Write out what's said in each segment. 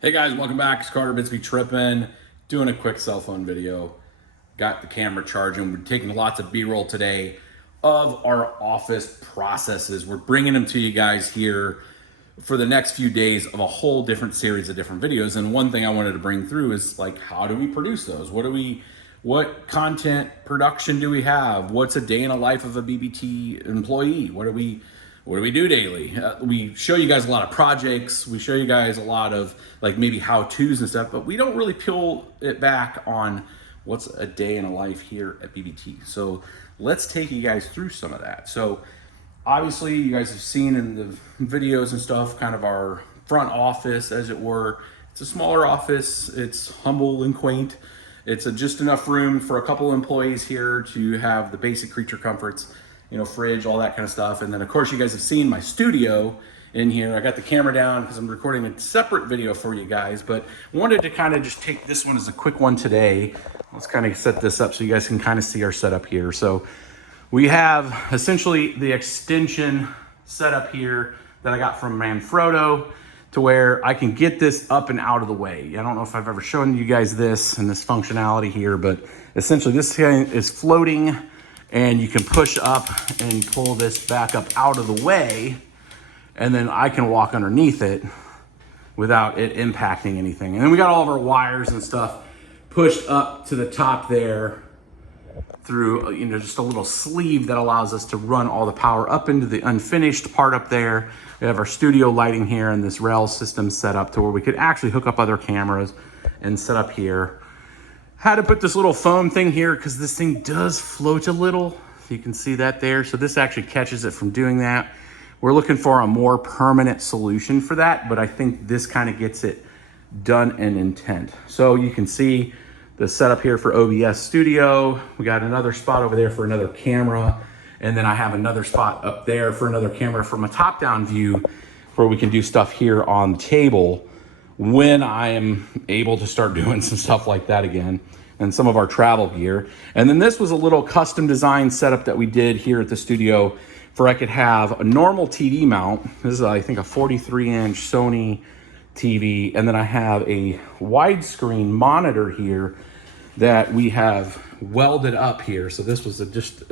Hey guys, welcome back. It's Carter, BitsBeTrippin, doing a quick cell phone video. Got the camera charging. We're taking lots of B-roll today of our office processes. We're bringing them to you guys here for the next few days of a whole different series of different videos. And one thing I wanted to bring through is like, how do we produce those? What content production do we have? What's a day in the life of a BBT employee? What do we do daily? We show you guys a lot of projects. We show you guys a lot of like maybe how-tos and stuff, but we don't really peel it back on what's a day in a life here at BBT. So let's take you guys through some of that. So obviously you guys have seen in the videos and stuff, kind of our front office as it were. It's a smaller office. It's humble and quaint. It's just enough room for a couple employees here to have the basic creature comforts, you know, fridge, all that kind of stuff. And then of course you guys have seen my studio in here. I got the camera down because I'm recording a separate video for you guys, but wanted to kind of just take this one as a quick one today. Let's kind of set this up so you guys can kind of see our setup here. So we have essentially the extension setup here that I got from Manfrotto to where I can get this up and out of the way. I don't know if I've ever shown you guys this and this functionality here, but essentially this thing is floating and you can push up and pull this back up out of the way, and then I can walk underneath it without it impacting anything. And then we got all of our wires and stuff pushed up to the top there through, you know, just a little sleeve that allows us to run all the power up into the unfinished part up there. We have our studio lighting here and this rail system set up to where we could actually hook up other cameras and set up here. Had to put this little foam thing here because this thing does float a little. So you can see that there. So this actually catches it from doing that. We're looking for a more permanent solution for that, but I think this kind of gets it done in intent. So you can see the setup here for OBS Studio. We got another spot over there for another camera. And then I have another spot up there for another camera from a top-down view where we can do stuff here on the table when I am able to start doing some stuff like that again, and some of our travel gear. And then this was a little custom design setup that we did here at the studio for I could have a normal TV mount. This is, I think, a 43-inch Sony TV. And then I have a widescreen monitor here that we have welded up here. So this was just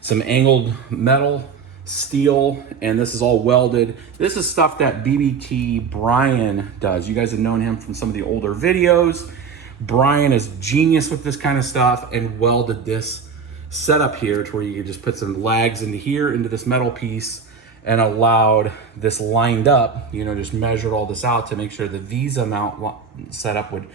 some angled metal, steel, and this is all welded. This is stuff that BBT Brian does. You guys have known him from some of the older videos. Brian is genius with this kind of stuff and welded this setup here to where you can just put some lags into here, into this metal piece, and allowed this lined up, you know, just measured all this out to make sure the Visa mount setup would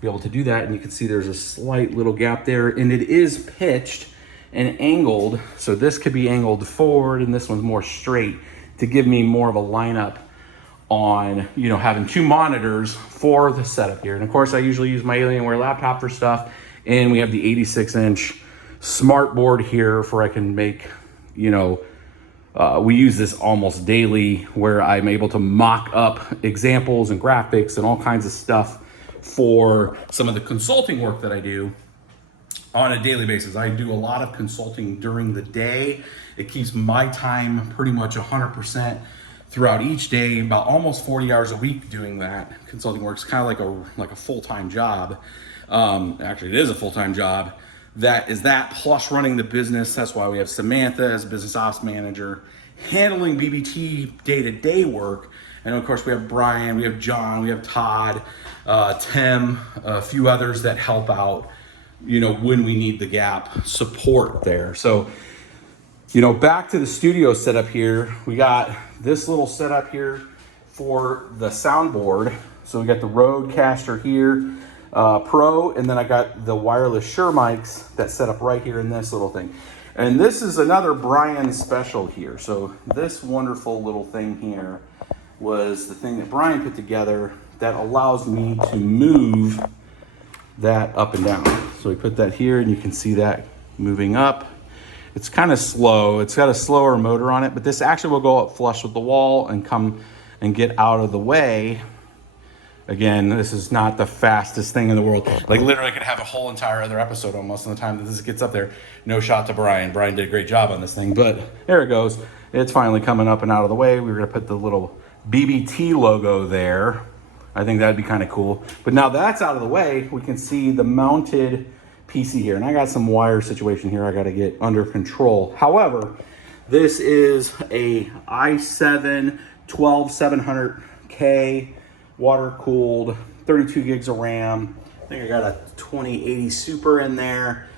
be able to do that. And you can see there's a slight little gap there, and it is pitched and angled, so this could be angled forward and this one's more straight to give me more of a lineup on, you know, having two monitors for the setup here. And of course I usually use my Alienware laptop for stuff, and we have the 86-inch smart board here for I can make, you know, we use this almost daily where I'm able to mock up examples and graphics and all kinds of stuff for some of the consulting work that I do on a daily basis. I do a lot of consulting during the day. It keeps my time pretty much 100% throughout each day, about almost 40 hours a week doing that. Consulting work's kind of like a full-time job. Actually, it is a full-time job. That is that plus running the business. That's why we have Samantha as a business ops manager, handling BBT day-to-day work. And of course we have Brian, we have John, we have Todd, Tim, a few others that help out, you know, when we need the gap support there. So, you know, back to the studio setup here, we got this little setup here for the soundboard. So we got the Rodecaster here, Pro, and then I got the wireless Shure mics that set up right here in this little thing. And this is another Brian special here. So this wonderful little thing here was the thing that Brian put together that allows me to move that up and down. So we put that here and you can see that moving up. It's kind of slow. It's got a slower motor on it, but this actually will go up flush with the wall and come and get out of the way. Again, this is not the fastest thing in the world. Like literally I could have a whole entire other episode almost on the time that this gets up there. No shot to Brian. Brian did a great job on this thing, but there it goes. It's finally coming up and out of the way. We were gonna put the little BBT logo there I think that'd be kind of cool. But now that's out of the way, we can see the mounted PC here. And I got some wire situation here I got to get under control. However, this is a i7 12700K water cooled, 32 gigs of RAM. I think I got a 2080 Super in there,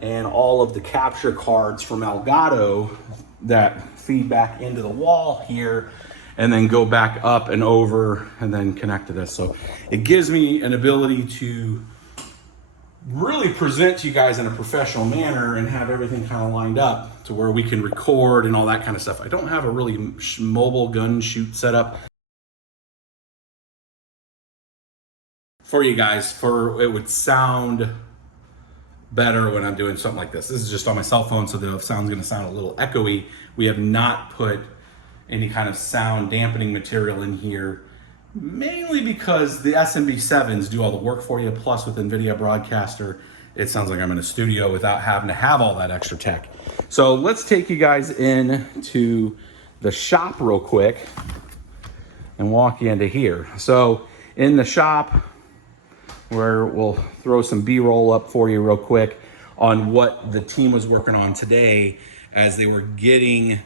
and all of the capture cards from Elgato that feed back into the wall here and then go back up and over and then connect to this. So it gives me an ability to really present to you guys in a professional manner and have everything kind of lined up to where we can record and all that kind of stuff. I don't have a really mobile gun shoot setup for you guys, it would sound better when I'm doing something like this. This is just on my cell phone, so the sound's gonna sound a little echoey. We have not put any kind of sound dampening material in here, mainly because the SMB7s do all the work for you. Plus with NVIDIA Broadcaster, it sounds like I'm in a studio without having to have all that extra tech. So let's take you guys into the shop real quick and walk you into here. So in the shop, where we'll throw some B-roll up for you real quick on what the team was working on today as they were getting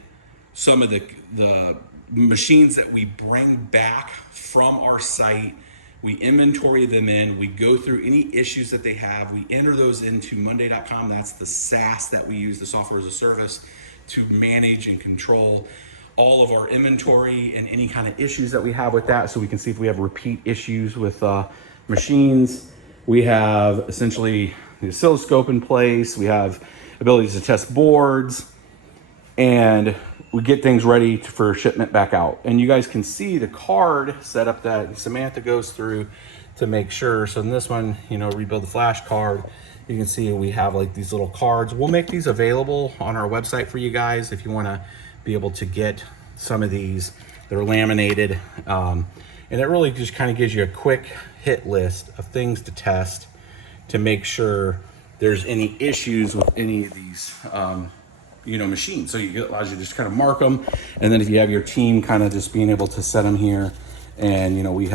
some of the machines that we bring back from our site. We inventory them in, we go through any issues that they have, we enter those into monday.com. That's the SaaS that we use, the software as a service, to manage and control all of our inventory and any kind of issues that we have with that, so we can see if we have repeat issues with machines. We have essentially the oscilloscope in place, we have abilities to test boards, and we get things ready for shipment back out. And you guys can see the card setup that Samantha goes through to make sure. So in this one, you know, rebuild the flash card, you can see we have like these little cards. We'll make these available on our website for you guys if you want to be able to get some of these. They're laminated, and it really just kind of gives you a quick hit list of things to test to make sure there's any issues with any of these machines. So it allows you to just kind of mark them, and then if you have your team kind of just being able to set them here, and we've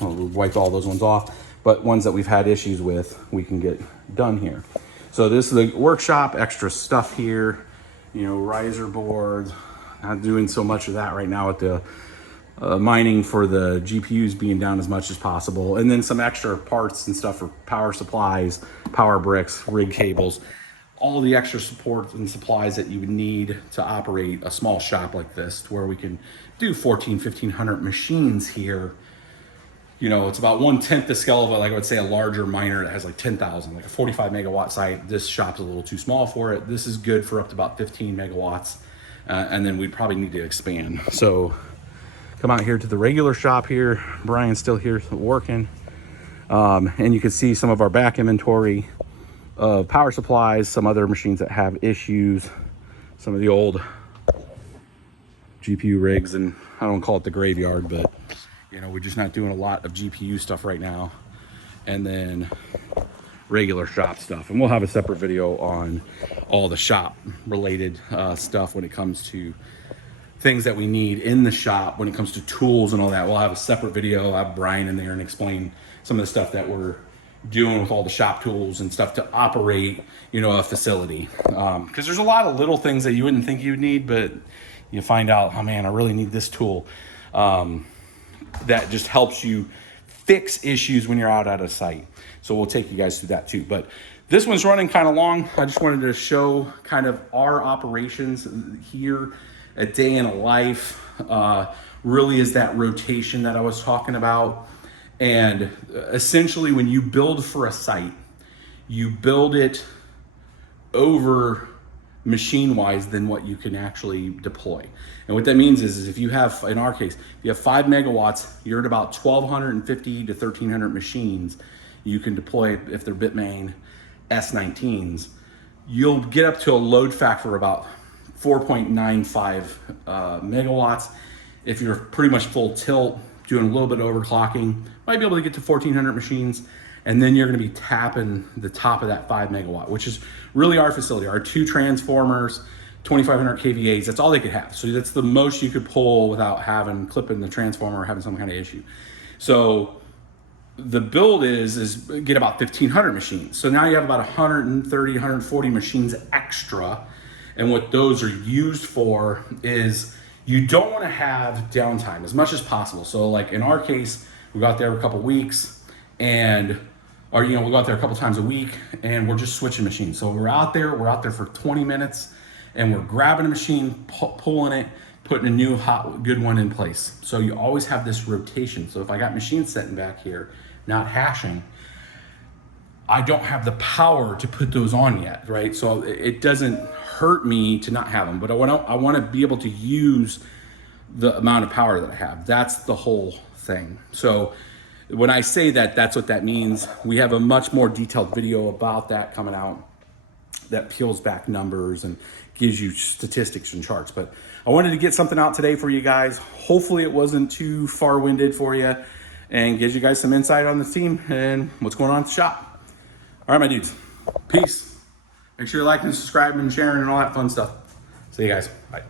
wiped all those ones off, but ones that we've had issues with, we can get done here. So this is the workshop, extra stuff here, riser boards. Not doing so much of that right now with the mining for the GPUs being down as much as possible, and then some extra parts and stuff for power supplies, power bricks, rig cables, all the extra support and supplies that you would need to operate a small shop like this, to where we can do 1,500 machines here. It's about 1/10 the scale of like I would say a larger miner that has like 10,000, like a 45 megawatt site. This shop's a little too small for it. This is good for up to about 15 megawatts, and then we'd probably need to expand. So come out here to the regular shop here. Brian's still here working, and you can see some of our back inventory of power supplies, some other machines that have issues, some of the old GPU rigs, and I don't call it the graveyard, but we're just not doing a lot of GPU stuff right now. And then regular shop stuff, and we'll have a separate video on all the shop related stuff when it comes to things that we need in the shop. When it comes to tools and all that, we'll have a separate video. I'll have Brian in there and explain some of the stuff that we're doing with all the shop tools and stuff to operate a facility, because there's a lot of little things that you wouldn't think you'd need, but you find out, oh man, I really need this tool, that just helps you fix issues when you're out at a site. So we'll take you guys through that too. But this one's running kind of long. I just wanted to show kind of our operations here, a day in a life. Really is that rotation that I was talking about. And essentially when you build for a site, you build it over machine-wise than what you can actually deploy. And what that means is if you have, in our case, if you have 5 megawatts, you're at about 1,250 to 1,300 machines you can deploy if they're Bitmain S19s. You'll get up to a load factor about 4.95 megawatts. If you're pretty much full tilt, doing a little bit of overclocking, might be able to get to 1,400 machines. And then you're gonna be tapping the top of that 5 megawatt, which is really our facility. Our 2 transformers, 2,500 kVAs, that's all they could have. So that's the most you could pull without clipping the transformer or having some kind of issue. So the build is get about 1,500 machines. So now you have about 130, 140 machines extra. And what those are used for is you don't want to have downtime as much as possible. So like in our case, we got there a couple weeks and, or, we go out there a couple times a week and we're just switching machines. So we're out there for 20 minutes and we're grabbing a machine, pulling it, putting a new hot, good one in place. So you always have this rotation. So if I got machines sitting back here, not hashing, I don't have the power to put those on yet, right? So it doesn't hurt me to not have them, but I want to be able to use the amount of power that I have. That's the whole thing. So when I say that, that's what that means. We have a much more detailed video about that coming out that peels back numbers and gives you statistics and charts. But I wanted to get something out today for you guys. Hopefully it wasn't too far-winded for you and gives you guys some insight on the team and what's going on at the shop. All right, my dudes, peace. Make sure you're liking, subscribing, and sharing, and all that fun stuff. See you guys. Bye.